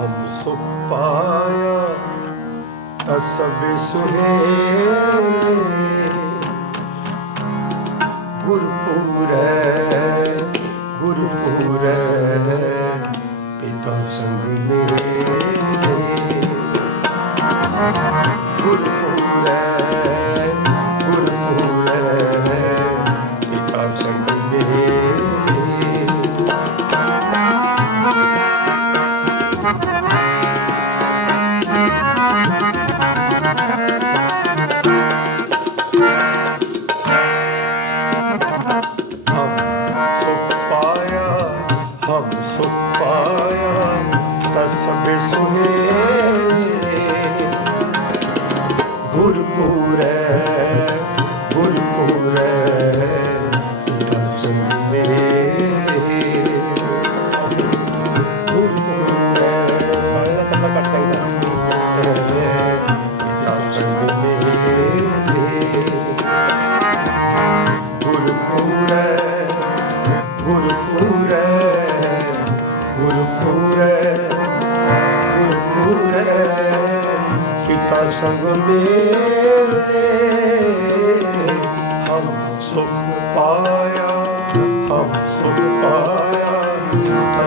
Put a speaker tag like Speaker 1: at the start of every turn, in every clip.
Speaker 1: ਹਮ ਸੁਖ ਪਾਇਆ ਤਸਬ ਸੁਹੇਲੇ ਗੁਰਪੂਰੈ ਗੁਰਪੂਰੈ ਪਿਤਾ ਸੰਗ ਮੇਰੇ ਗੁਰਪੂਰੈ ਤਾ ਸੰਗ ਮੇਲੇ। ਹਮ ਸੁਖ ਪਾਇਆ ਹਮ ਸੁਖ ਪਾਇਆ ਤਾ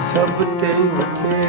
Speaker 1: ਸਭ ਤੇ ਉੱਚੇ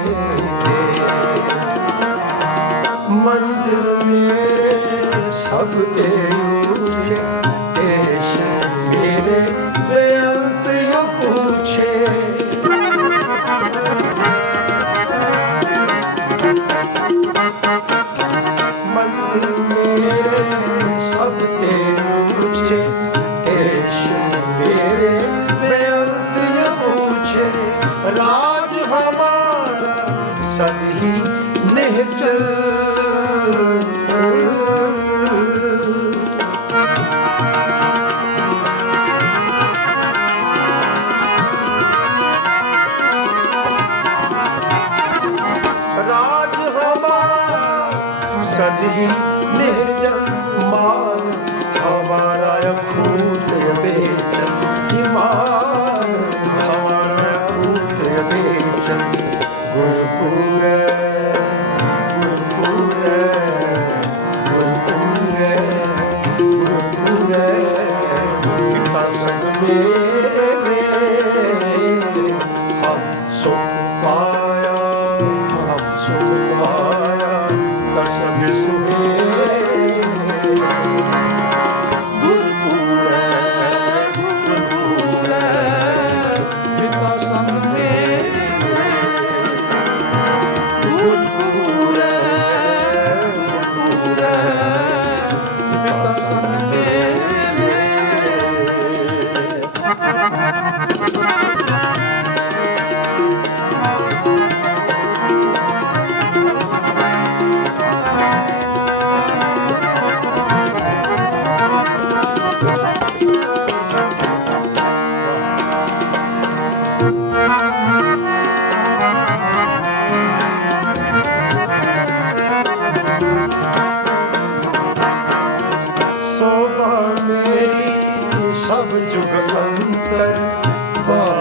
Speaker 1: ਸਦ ਹੀ ਨਿਰਜਨ ਮਾਨ ਹਮਾਰਾ ਖੂਨ ਬੇਚੈਨ ਬਾਣੇ ਸਭ ਜੁਗ ਬਾ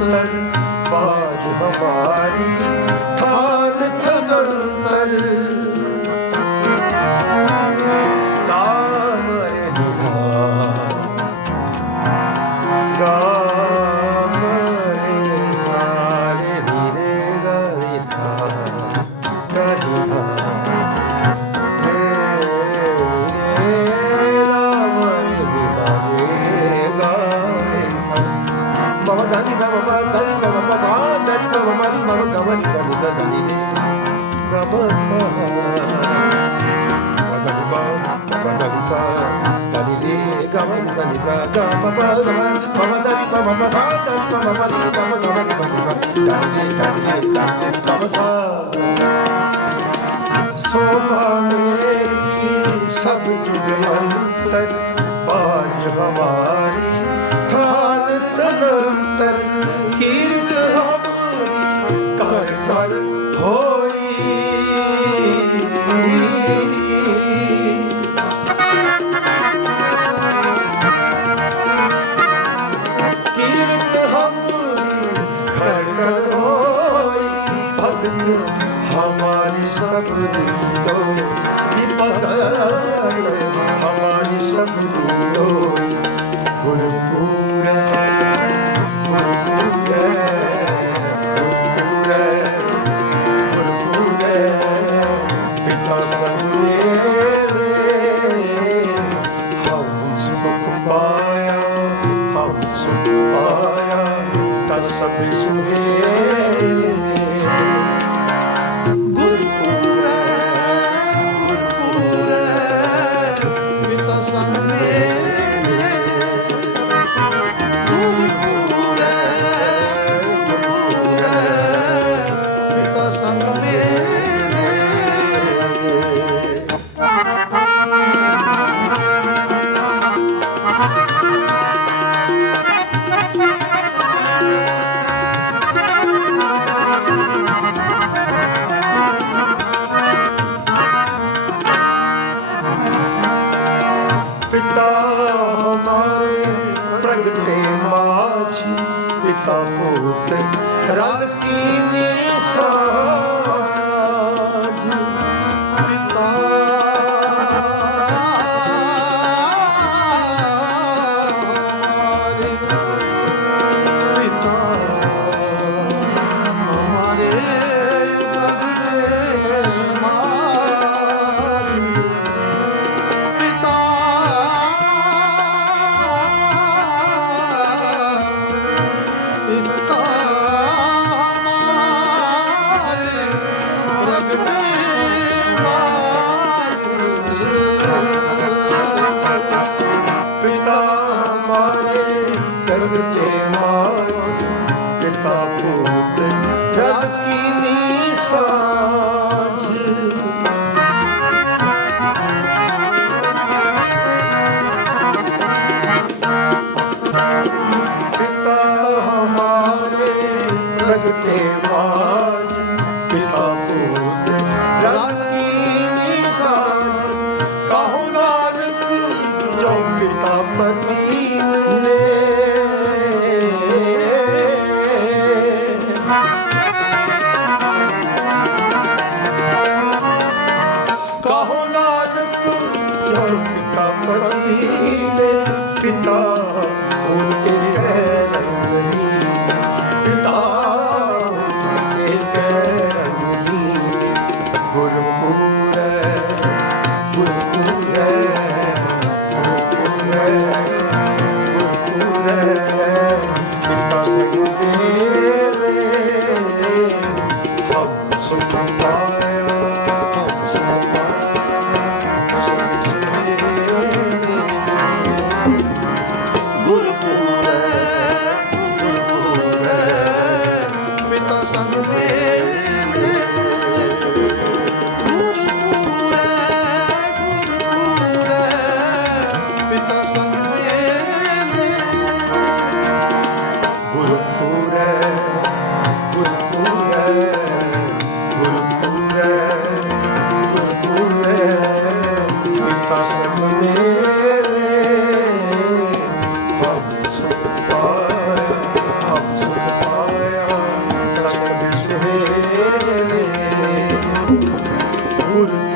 Speaker 1: तन बाज हमारी ਸੋਭਾ ਮੇਰੀ ਸਭ ਜੁਗ ਅੰਤਰ ਬਾਜ ਹਮਾਰੀ Khan ਤਨੰਤਰ Paia, Paia, Taça Pesureira. ਪਿਤਾ
Speaker 2: ਪੁੱਤ ਰਲ ਕੀਨੇ ਸਾ Senhor.